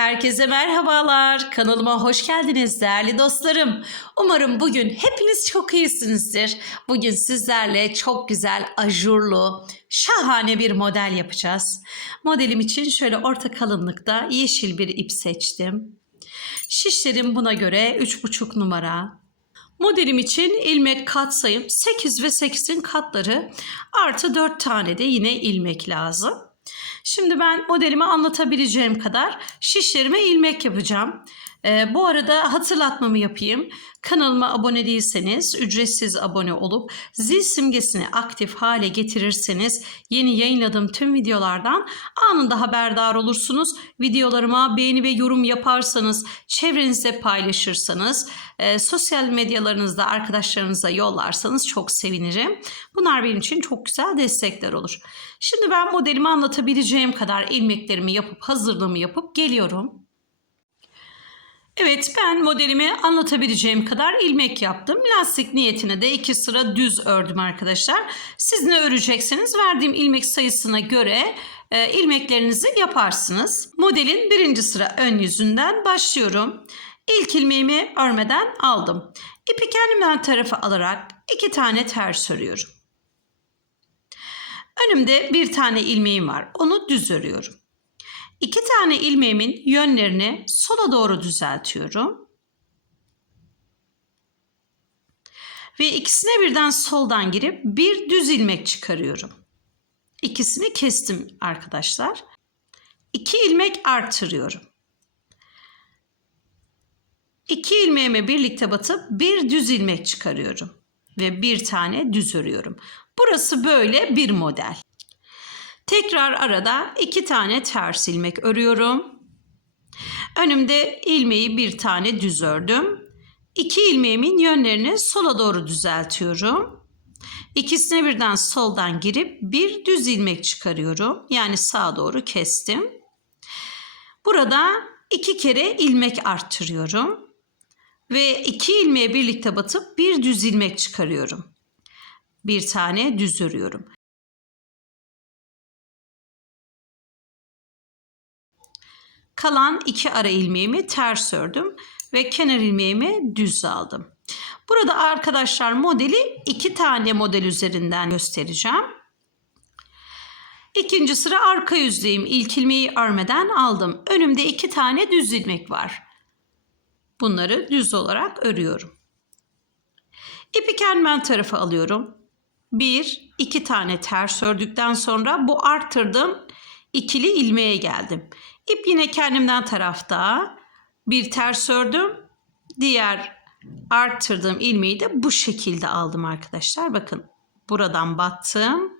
Herkese merhabalar. Kanalıma hoş geldiniz değerli dostlarım. Umarım bugün hepiniz çok iyisinizdir. Bugün sizlerle çok güzel, ajurlu, şahane bir model yapacağız. Modelim için şöyle orta kalınlıkta yeşil bir ip seçtim. Şişlerim buna göre 3,5 numara. Modelim için ilmek katsayım 8 ve 8'in katları artı 4 tane de yine ilmek lazım. Şimdi ben modelimi anlatabileceğim kadar şişlerime ilmek yapacağım. Ee, bu arada hatırlatmamı yapayım. Kanalıma abone değilseniz ücretsiz abone olup zil simgesini aktif hale getirirseniz yeni yayınladığım tüm videolardan anında haberdar olursunuz. Videolarıma beğeni ve yorum yaparsanız, çevrenizde paylaşırsanız, e, sosyal medyalarınızda arkadaşlarınıza yollarsanız çok sevinirim. Bunlar benim için çok güzel destekler olur. Şimdi ben modelimi anlatabileceğim kadar ilmeklerimi yapıp hazırlığımı yapıp geliyorum. Evet ben modelimi anlatabileceğim kadar ilmek yaptım. Lastik niyetine de iki sıra düz ördüm arkadaşlar. Siz ne örecekseniz verdiğim ilmek sayısına göre e, ilmeklerinizi yaparsınız. Modelin birinci sıra ön yüzünden başlıyorum. İlk ilmeğimi örmeden aldım. İpi kendimden tarafa alarak iki tane ters örüyorum. Önümde bir tane ilmeğim var. Onu düz örüyorum. İki tane ilmeğimin yönlerini sola doğru düzeltiyorum. Ve ikisine birden soldan girip bir düz ilmek çıkarıyorum. İkisini kestim arkadaşlar. İki ilmek artırıyorum. İki ilmeğime birlikte batıp bir düz ilmek çıkarıyorum. Ve bir tane düz örüyorum. Burası böyle bir model. Tekrar arada iki tane ters ilmek örüyorum. Önümde ilmeği bir tane düz ördüm. İki ilmeğimin yönlerini sola doğru düzeltiyorum. İkisine birden soldan girip bir düz ilmek çıkarıyorum. Yani sağa doğru kestim. Burada iki kere ilmek arttırıyorum. Ve iki ilmeğe birlikte batıp bir düz ilmek çıkarıyorum. Bir tane düz örüyorum. Kalan iki ara ilmeğimi ters ördüm ve kenar ilmeğimi düz aldım. Burada arkadaşlar modeli iki tane model üzerinden göstereceğim. İkinci sıra arka yüzdeyim. İlk ilmeği örmeden aldım. Önümde iki tane düz ilmek var. Bunları düz olarak örüyorum. İpi kendimden tarafa alıyorum. Bir, iki tane ters ördükten sonra bu arttırdığım ikili ilmeğe geldim. İp yine kendimden tarafta bir ters ördüm. Diğer arttırdığım ilmeği de bu şekilde aldım arkadaşlar. Bakın buradan battım.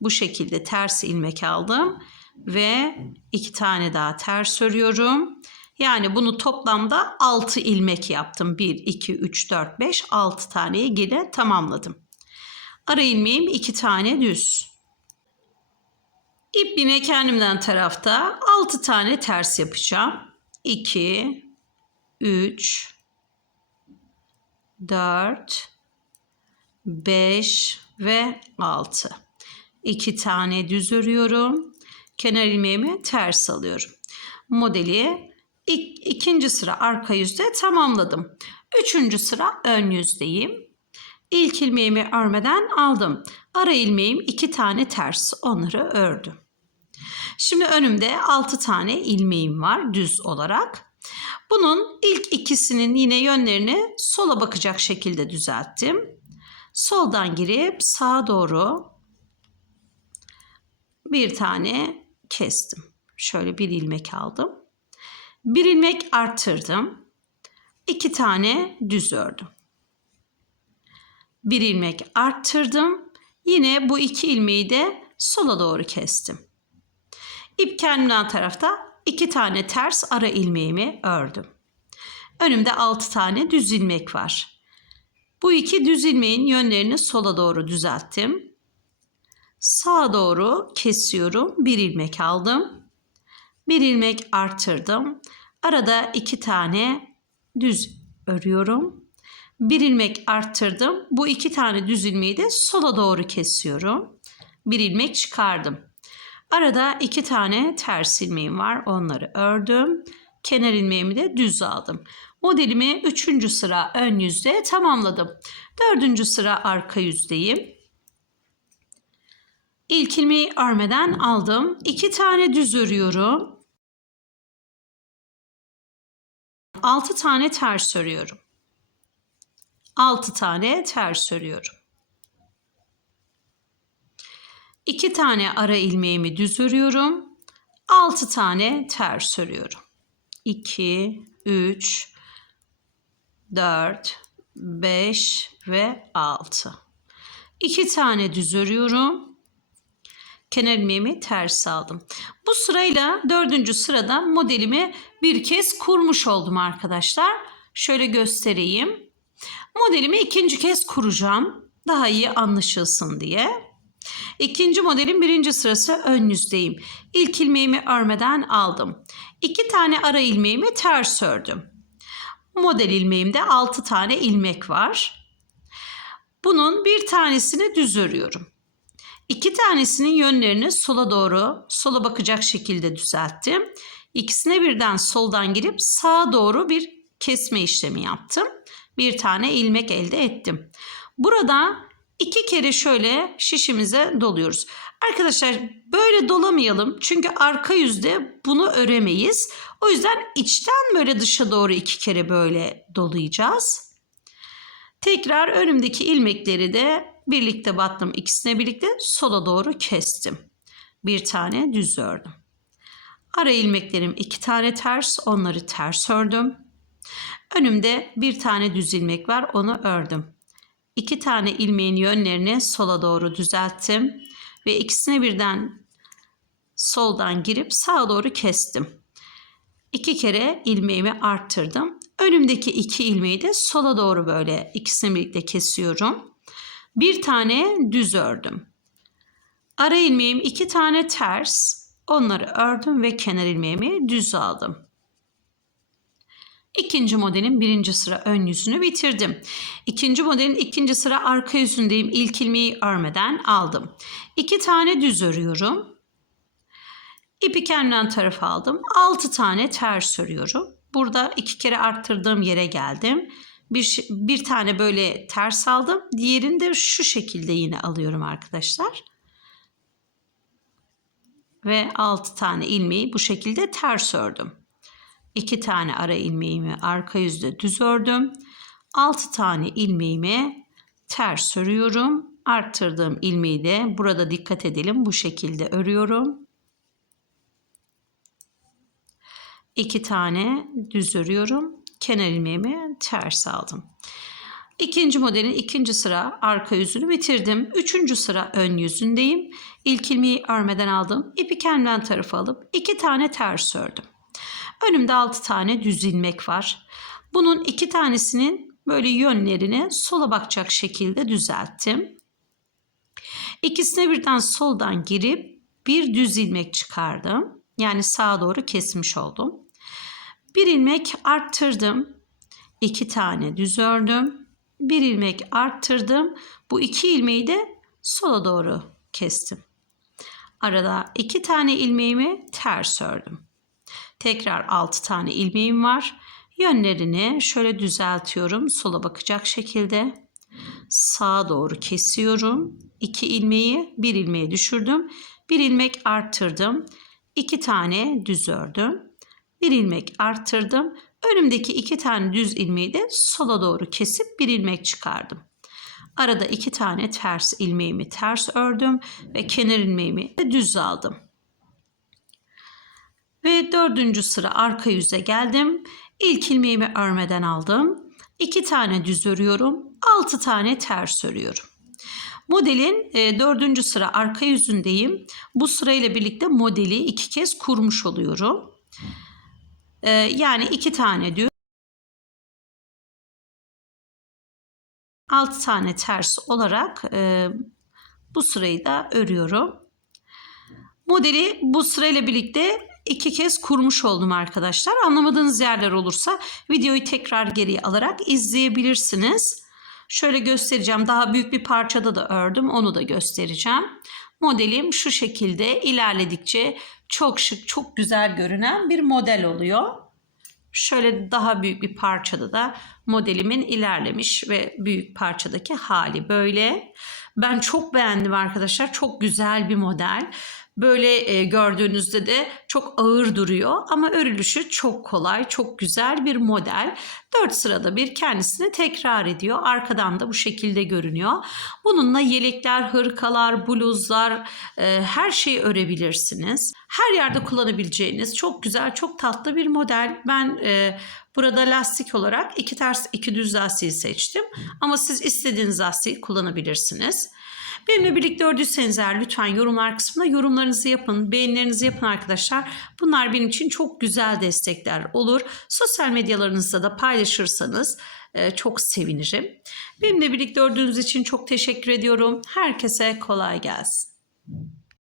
Bu şekilde ters ilmek aldım ve iki tane daha ters örüyorum. Yani bunu toplamda 6 ilmek yaptım. 1, 2, 3, 4, 5, 6 taneyi yine tamamladım. Ara ilmeğim 2 tane düz. İp yine kendimden tarafta 6 tane ters yapacağım. 2, 3, 4, 5 ve 6. 2 tane düz örüyorum. Kenar ilmeğimi ters alıyorum. Modeli ilk, ikinci sıra arka yüzde tamamladım. Üçüncü sıra ön yüzdeyim. İlk ilmeğimi örmeden aldım. Ara ilmeğim iki tane ters onları ördüm. Şimdi önümde 6 tane ilmeğim var düz olarak. Bunun ilk ikisinin yine yönlerini sola bakacak şekilde düzelttim. Soldan girip sağa doğru bir tane kestim. Şöyle bir ilmek aldım. Bir ilmek arttırdım. İki tane düz ördüm. Bir ilmek arttırdım. Yine bu iki ilmeği de sola doğru kestim. İp kendimden tarafta iki tane ters ara ilmeğimi ördüm. Önümde altı tane düz ilmek var. Bu iki düz ilmeğin yönlerini sola doğru düzelttim. Sağa doğru kesiyorum. Bir ilmek aldım. Bir ilmek artırdım. Arada iki tane düz örüyorum. Bir ilmek arttırdım. Bu iki tane düz ilmeği de sola doğru kesiyorum. Bir ilmek çıkardım. Arada iki tane ters ilmeğim var. Onları ördüm. Kenar ilmeğimi de düz aldım. Modelimi 3. sıra ön yüzde tamamladım. 4. sıra arka yüzdeyim. İlk ilmeği örmeden aldım. 2 tane düz örüyorum. 6 tane ters örüyorum. 6 tane ters örüyorum. 2 tane ara ilmeğimi düz örüyorum. 6 tane ters örüyorum. 2, 3, 4, 5 ve 6. 2 tane düz örüyorum. Kenar ilmeğimi ters aldım. Bu sırayla dördüncü sırada modelimi bir kez kurmuş oldum arkadaşlar. Şöyle göstereyim. Modelimi ikinci kez kuracağım. Daha iyi anlaşılsın diye. İkinci modelin birinci sırası ön yüzdeyim. İlk ilmeğimi örmeden aldım. İki tane ara ilmeğimi ters ördüm. Model ilmeğimde 6 tane ilmek var. Bunun bir tanesini düz örüyorum. İki tanesinin yönlerini sola doğru, sola bakacak şekilde düzelttim. İkisine birden soldan girip sağa doğru bir kesme işlemi yaptım. Bir tane ilmek elde ettim. Burada iki kere şöyle şişimize doluyoruz. Arkadaşlar böyle dolamayalım çünkü arka yüzde bunu öremeyiz. O yüzden içten böyle dışa doğru iki kere böyle dolayacağız. Tekrar önümdeki ilmekleri de birlikte battım. İkisine birlikte sola doğru kestim. Bir tane düz ördüm. Ara ilmeklerim iki tane ters, onları ters ördüm. Önümde bir tane düz ilmek var, onu ördüm. İki tane ilmeğin yönlerini sola doğru düzelttim ve ikisine birden soldan girip sağa doğru kestim. İki kere ilmeğimi arttırdım. Önümdeki iki ilmeği de sola doğru böyle ikisini birlikte kesiyorum. Bir tane düz ördüm. Ara ilmeğim iki tane ters. Onları ördüm ve kenar ilmeğimi düz aldım. İkinci modelin birinci sıra ön yüzünü bitirdim. İkinci modelin ikinci sıra arka yüzündeyim. İlk ilmeği örmeden aldım. İki tane düz örüyorum. İpi kendimden tarafa aldım. Altı tane ters örüyorum. Burada iki kere arttırdığım yere geldim. Bir, bir tane böyle ters aldım. Diğerini de şu şekilde yine alıyorum arkadaşlar. Ve altı tane ilmeği bu şekilde ters ördüm. 2 tane ara ilmeğimi arka yüzde düz ördüm. 6 tane ilmeğimi ters örüyorum. Arttırdığım ilmeği de burada dikkat edelim bu şekilde örüyorum. 2 tane düz örüyorum. Kenar ilmeğimi ters aldım. İkinci modelin ikinci sıra arka yüzünü bitirdim. Üçüncü sıra ön yüzündeyim. İlk ilmeği örmeden aldım. İpi kendimden tarafa alıp iki tane ters ördüm. Önümde 6 tane düz ilmek var. Bunun iki tanesinin böyle yönlerini sola bakacak şekilde düzelttim. İkisine birden soldan girip bir düz ilmek çıkardım. Yani sağa doğru kesmiş oldum. Bir ilmek arttırdım. iki tane düz ördüm. Bir ilmek arttırdım. Bu iki ilmeği de sola doğru kestim. Arada iki tane ilmeğimi ters ördüm. Tekrar 6 tane ilmeğim var. Yönlerini şöyle düzeltiyorum. Sola bakacak şekilde. Sağa doğru kesiyorum. 2 ilmeği bir ilmeğe düşürdüm. Bir ilmek arttırdım. 2 tane düz ördüm. Bir ilmek arttırdım. Önümdeki iki tane düz ilmeği de sola doğru kesip bir ilmek çıkardım. Arada iki tane ters ilmeğimi ters ördüm ve kenar ilmeğimi de düz aldım. Ve dördüncü sıra arka yüze geldim. İlk ilmeğimi örmeden aldım. İki tane düz örüyorum. Altı tane ters örüyorum. Modelin e, dördüncü sıra arka yüzündeyim. Bu sırayla birlikte modeli iki kez kurmuş oluyorum. E, yani iki tane düz. Altı tane ters olarak e, bu sırayı da örüyorum. Modeli bu sırayla birlikte iki kez kurmuş oldum arkadaşlar. Anlamadığınız yerler olursa videoyu tekrar geriye alarak izleyebilirsiniz. Şöyle göstereceğim. Daha büyük bir parçada da ördüm. Onu da göstereceğim. Modelim şu şekilde ilerledikçe çok şık, çok güzel görünen bir model oluyor. Şöyle daha büyük bir parçada da modelimin ilerlemiş ve büyük parçadaki hali böyle. Ben çok beğendim arkadaşlar. Çok güzel bir model. Böyle e, gördüğünüzde de çok ağır duruyor ama örülüşü çok kolay, çok güzel bir model. Dört sırada bir kendisini tekrar ediyor. Arkadan da bu şekilde görünüyor. Bununla yelekler, hırkalar, bluzlar, e, her şeyi örebilirsiniz. Her yerde kullanabileceğiniz çok güzel, çok tatlı bir model. Ben e, burada lastik olarak iki ters, iki düz lastiği seçtim. Ama siz istediğiniz lastiği kullanabilirsiniz. Benimle birlikte ördüyseniz eğer lütfen yorumlar kısmında yorumlarınızı yapın, beğenilerinizi yapın arkadaşlar. Bunlar benim için çok güzel destekler olur. Sosyal medyalarınızda da paylaşırsanız e, çok sevinirim. Benimle birlikte ördüğünüz için çok teşekkür ediyorum. Herkese kolay gelsin.